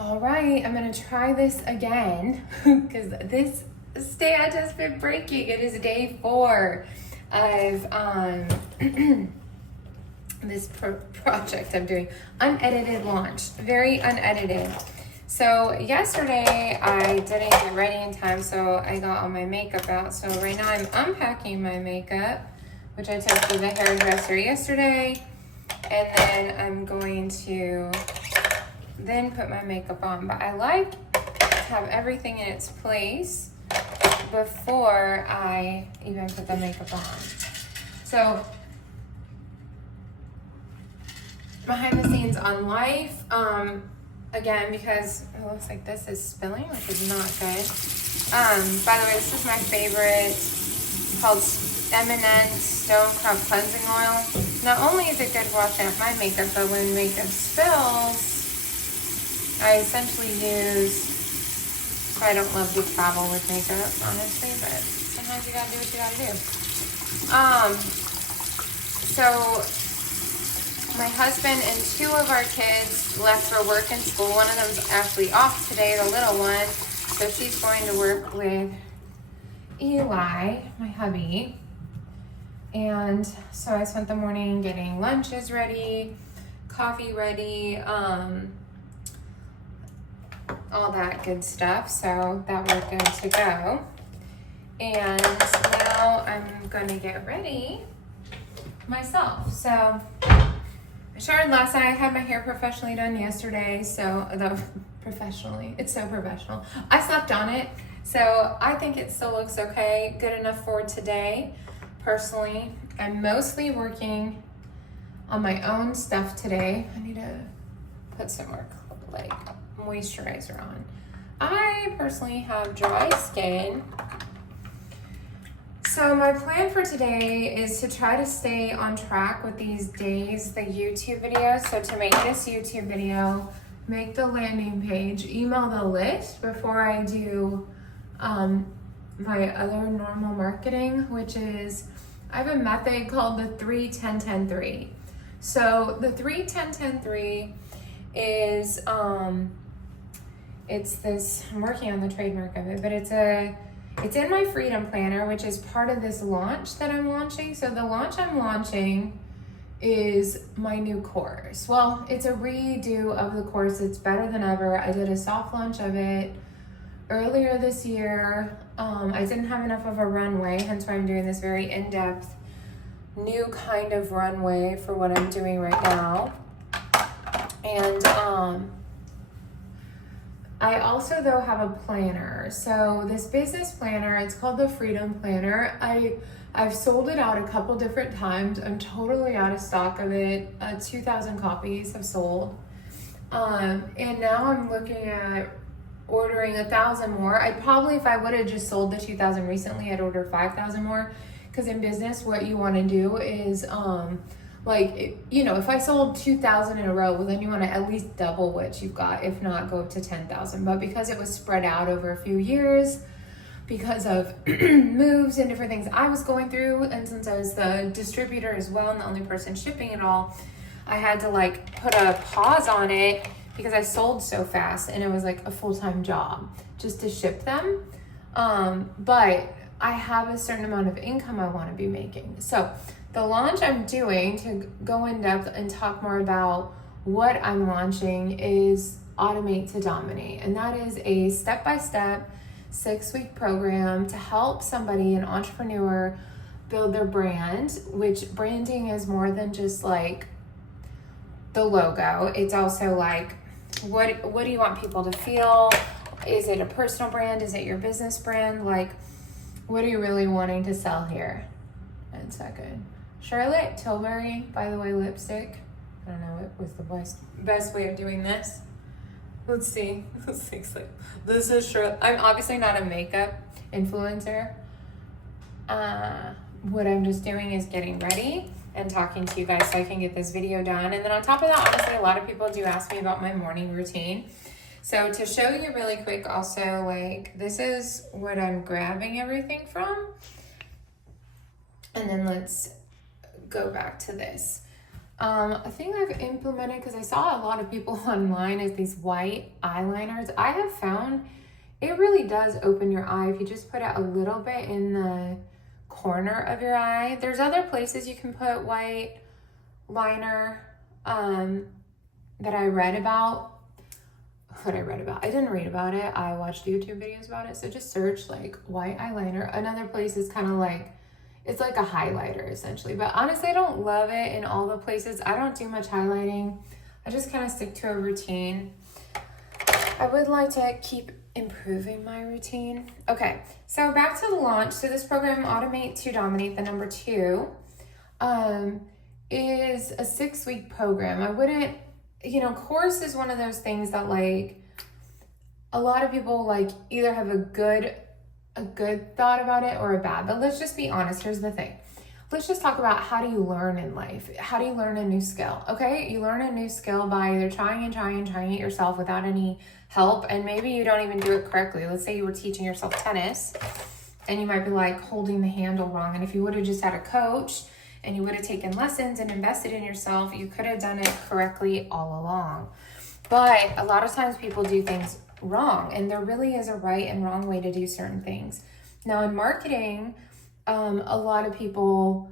All right, I'm gonna try this again because this stand has been breaking. It is day 4 of this project I'm doing. Unedited launch, very unedited. So yesterday I didn't get ready in time, so I got all my makeup out. So right now I'm unpacking my makeup, which I took to the hairdresser yesterday, and then I'm going to then put my makeup on. But I like to have everything in its place before I even put the makeup on. So behind the scenes on life, again, because it looks like this is spilling, which is not good. By the way, this is my favorite. It's called M&N Stone Crop Cleansing Oil. Not only is it good for washing up my makeup, but when makeup spills, I essentially use, I don't love to travel with makeup, honestly, but sometimes you gotta do what you gotta do. So my husband and 2 of our kids left for work and school. One of them's actually off today, the little one. So she's going to work with Eli, my hubby. And so I spent the morning getting lunches ready, coffee ready, all that good stuff. So that we're good to go. And now I'm gonna get ready myself. So I showered last night. I had my hair professionally done yesterday. So professionally, it's so professional. I slept on it. So I think it still looks okay, good enough for today. Personally, I'm mostly working on my own stuff today. I need to put some more like moisturizer on. I personally have dry skin. So my plan for today is to try to stay on track with these days, the YouTube videos. So to make this YouTube video, make the landing page, email the list before I do my other normal marketing, which is, I have a method called the 3-10-10-3. So the 3-10-10-3 is, it's this, I'm working on the trademark of it, but it's in my Freedom Planner, which is part of this launch that I'm launching. So the launch I'm launching is my new course. Well, it's a redo of the course. It's better than ever. I did a soft launch of it earlier this year. I didn't have enough of a runway, hence why I'm doing this very in-depth new kind of runway for what I'm doing right now. And I also though have a planner. So this business planner, it's called the Freedom Planner. I've sold it out a couple different times. I'm totally out of stock of it. 2,000 copies have sold. And now I'm looking at ordering 1,000 more. I'd probably, if I would have just sold the 2,000 recently, I'd order 5,000 more. Because in business, what you want to do is, if I sold 2,000 in a row, well, then you want to at least double what you've got, if not go up to 10,000. But because it was spread out over a few years, because of moves and different things I was going through, and since I was the distributor as well and the only person shipping it all, I had to put a pause on it because I sold so fast and it was like a full-time job just to ship them. But I have a certain amount of income I want to be making. So the launch I'm doing, to go in depth and talk more about what I'm launching, is Automate to Dominate. And that is a step-by-step 6-week program to help somebody, an entrepreneur, build their brand, which branding is more than just like the logo. It's also like, what do you want people to feel? Is it a personal brand? Is it your business brand? Like, what are you really wanting to sell here? 1 second. Charlotte Tilbury, by the way, lipstick. I don't know what was the best way of doing this. Let's see. This is Charlotte. I'm obviously not a makeup influencer. What I'm just doing is getting ready and talking to you guys so I can get this video done. And then on top of that, honestly, a lot of people do ask me about my morning routine. So to show you really quick also, this is what I'm grabbing everything from. And then let's go back to this. A thing I've implemented, because I saw a lot of people online, is these white eyeliners. I have found it really does open your eye if you just put it a little bit in the corner of your eye. There's other places you can put white liner that I read about. I didn't read about it. I watched YouTube videos about it. So just search like white eyeliner. Another place is kind of like, it's like a highlighter essentially. But honestly, I don't love it in all the places. I don't do much highlighting. I just kind of stick to a routine. I would like to keep improving my routine. Okay, so back to the launch. So this program, Automate to Dominate, the number 2, is a 6-week program. I wouldn't, course is one of those things that like a lot of people like either have a good thought about it or a bad. But let's just be honest. Here's the thing. Let's just talk about, how do you learn in life? How do you learn a new skill? Okay, you learn a new skill by either trying it yourself without any help, and maybe you don't even do it correctly. Let's say you were teaching yourself tennis and you might be like holding the handle wrong, and if you would have just had a coach and you would have taken lessons and invested in yourself, you could have done it correctly all along. But a lot of times people do things wrong, and there really is a right and wrong way to do certain things. Now in marketing, a lot of people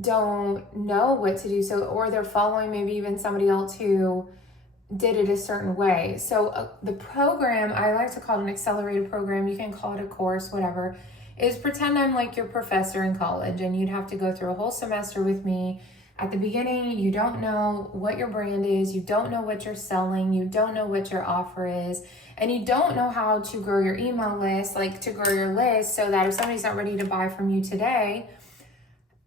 don't know what to do, or they're following maybe even somebody else who did it a certain way. So the program, I like to call it an accelerated program, you can call it a course, whatever, is pretend I'm like your professor in college and you'd have to go through a whole semester with me. At the beginning, you don't know what your brand is, you don't know what you're selling, you don't know what your offer is, and you don't know how to grow your email list, like to grow your list so that if somebody's not ready to buy from you today,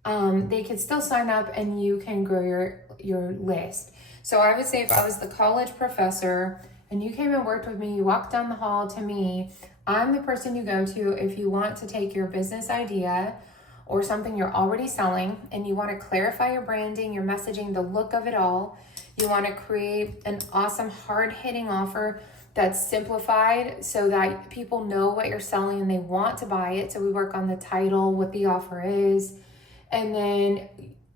they could still sign up and you can grow your list. So I would say if I was the college professor and you came and worked with me, you walked down the hall to me, I'm the person you go to if you want to take your business idea or something you're already selling and you want to clarify your branding, your messaging, the look of it all. You want to create an awesome hard-hitting offer that's simplified so that people know what you're selling and they want to buy it. So we work on the title, what the offer is. And then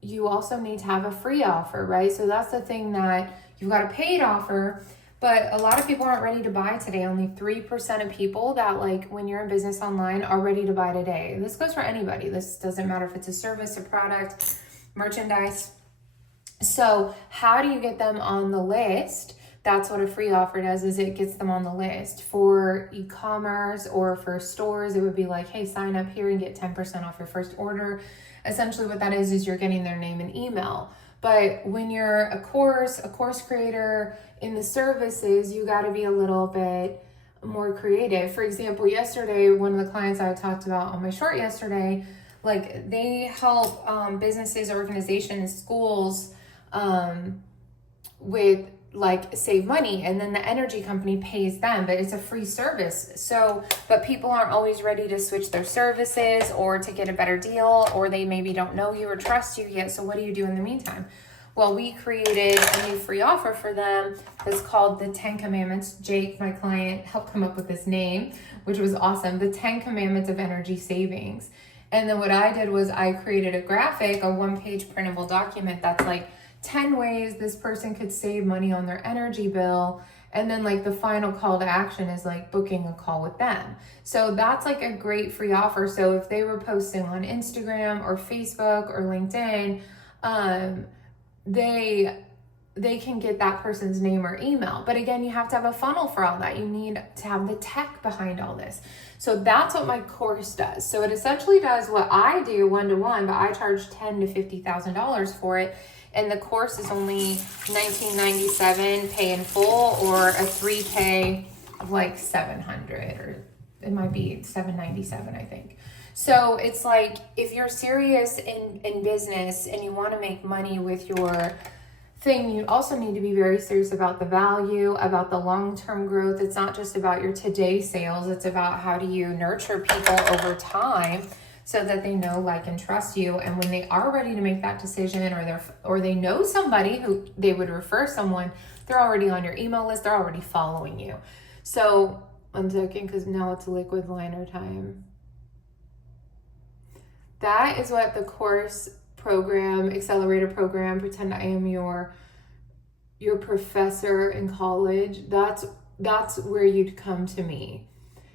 you also need to have a free offer, right? So that's the thing, that you've got a paid offer, but a lot of people aren't ready to buy today. Only 3% of people that, like, when you're in business online are ready to buy today. And this goes for anybody. This doesn't matter if it's a service, a product, merchandise. So how do you get them on the list? That's what a free offer does, is it gets them on the list. For e-commerce or for stores, it would be like, hey, sign up here and get 10% off your first order. Essentially what that is you're getting their name and email. But when you're a course creator in the services, you got to be a little bit more creative. For example, yesterday, one of the clients I talked about on my short yesterday, like they help businesses, organizations, schools with like save money, and then the energy company pays them, but it's a free service. So, but people aren't always ready to switch their services or to get a better deal, or they maybe don't know you or trust you yet. So what do you do in the meantime? Well, we created a new free offer for them that's called the 10 Commandments. Jake, my client, helped come up with this name, which was awesome. The 10 Commandments of Energy Savings. And then what I did was I created a graphic, a 1-page printable document that's like 10 ways this person could save money on their energy bill. And then like the final call to action is like booking a call with them. So that's like a great free offer. So if they were posting on Instagram or Facebook or LinkedIn, they can get that person's name or email. But again, you have to have a funnel for all that. You need to have the tech behind all this. So that's what my course does. So it essentially does what I do one-to-one, but I charge $10,000 to $50,000 for it. And the course is only $19.97 pay in full, or a 3K of like $700, or it might be $797, I think. So it's like, if you're serious in business and you want to make money with your thing, you also need to be very serious about the value, about the long-term growth. It's not just about your today sales. It's about how do you nurture people over time so that they know, like, and trust you. And when they are ready to make that decision, or they know somebody who they would refer someone, they're already on your email list. They're already following you. So I'm joking because now it's liquid liner time. That is what the course program, accelerator program, pretend I am your professor in college, that's where you'd come to me.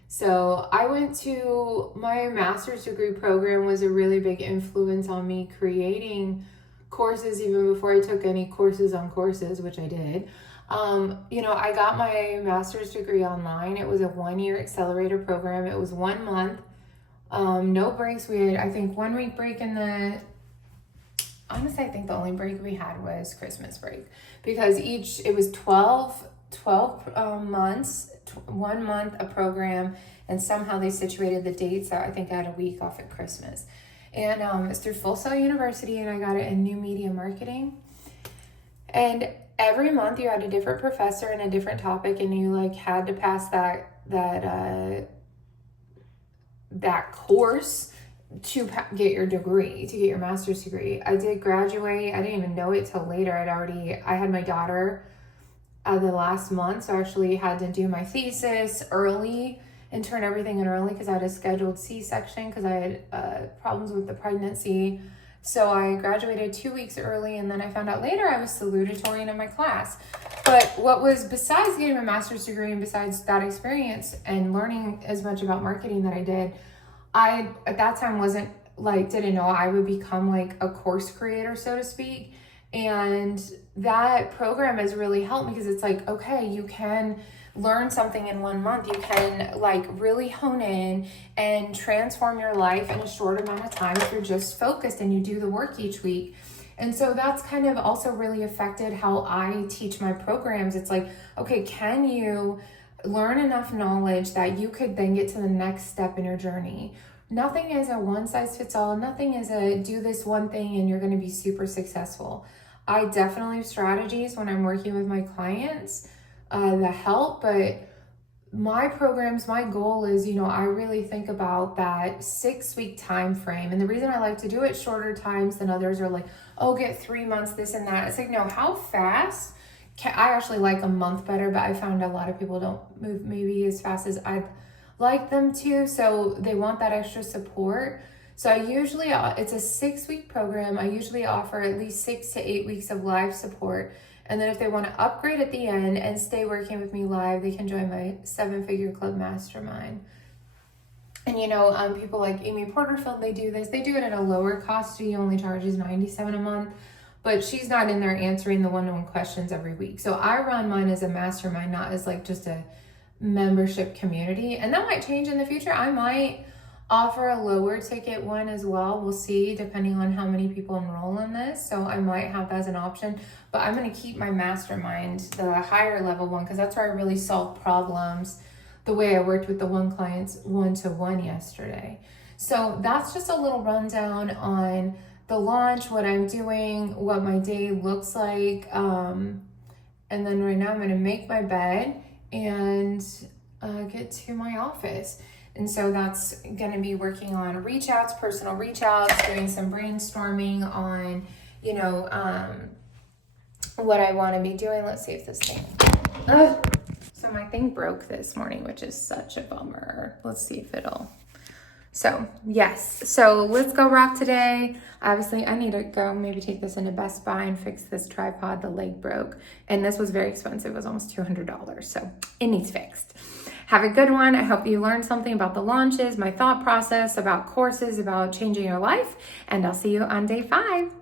So I went to my master's degree program was a really big influence on me creating courses even before I took any courses on courses, which I did. I got my master's degree online. It was a 1-year accelerator program. It was 1 month, no breaks. We had, I think, 1 week break honestly, I think the only break we had was Christmas break, because it was 12 months, 1 month a program, and somehow they situated the dates that I think I had a week off at Christmas. And it's through Full Sail University, and I got it in new media marketing. And every month you had a different professor and a different topic, and you had to pass that course to get your degree, to get your master's degree. I did graduate. I didn't even know it till later. I had my daughter the last month, so I actually had to do my thesis early and turn everything in early because I had a scheduled C-section because I had problems with the pregnancy. So I graduated 2 weeks early, and then I found out later I was salutatorian in my class. But what was, besides getting a master's degree and besides that experience and learning as much about marketing that I did, I at that time didn't know I would become a course creator, so to speak. And that program has really helped me because it's okay, you can learn something in 1 month. You can really hone in and transform your life in a short amount of time if you're just focused and you do the work each week. And so that's kind of also really affected how I teach my programs. It's okay, can you learn enough knowledge that you could then get to the next step in your journey? Nothing is a one size fits all. Nothing is a do this one thing and you're going to be super successful. I definitely have strategies when I'm working with my clients that help, but my programs, my goal is, I really think about that 6-week time frame. And the reason I like to do it shorter times than others are get 3 months, this and that. It's no, how fast I actually like a month better, but I found a lot of people don't move maybe as fast as I'd like them to. So they want that extra support. So it's a 6-week program. I usually offer at least 6 to 8 weeks of live support. And then if they want to upgrade at the end and stay working with me live, they can join my 7-figure club mastermind. And people like Amy Porterfield, they do this. They do it at a lower cost. She only charges $97 a month, but she's not in there answering the one-on-one questions every week. So I run mine as a mastermind, not as just a membership community. And that might change in the future. I might offer a lower ticket one as well. We'll see, depending on how many people enroll in this. So I might have that as an option, but I'm going to keep my mastermind, the higher level one, because that's where I really solve problems the way I worked with the one client's 1-to-1 yesterday. So that's just a little rundown on the launch, what I'm doing, what my day looks like. And then right now I'm going to make my bed and get to my office. And so that's going to be working on reach outs, personal reach outs, doing some brainstorming on, what I want to be doing. Let's see if this thing, so my thing broke this morning, which is such a bummer. Let's see if so yes. So let's go rock today. Obviously I need to go maybe take this into Best Buy and fix this tripod. The leg broke and this was very expensive. It was almost $200. So it needs fixed. Have a good one. I hope you learned something about the launches, my thought process, about courses, about changing your life, and I'll see you on day 5.